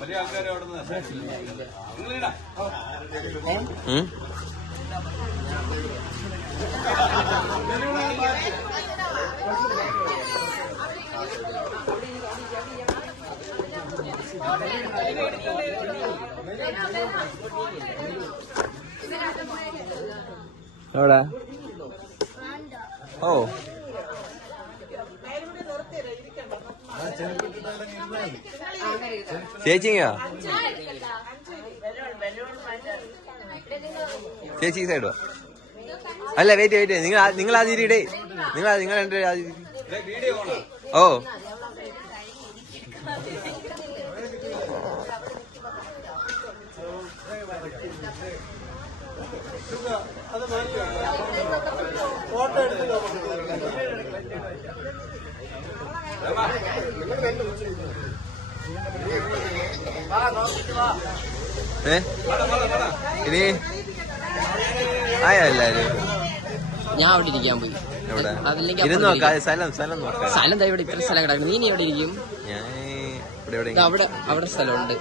വലിയ ആൾക്കാരെ അവിടെ എവിടെ? ഓ ചേച്ചിങ്ങ ചേച്ചി സൈഡ് അല്ല വെയിറ്റ് നിങ്ങൾ ആതിരിടേ നിങ്ങൾ എന്റെ ഓ ഫോട്ടോ എടുത്ത് ഇനി ആയോ എല്ലാരും? ഞാൻ അവിടെ ഇരിക്കാൻ പോയി. സ്ഥലം ഇവിടെ ഇത്ര സ്ഥലം കിടക്കണം. നീ എവിടെ ഇരിക്കും? ഞാൻ അവിടെ സ്ഥലമുണ്ട്.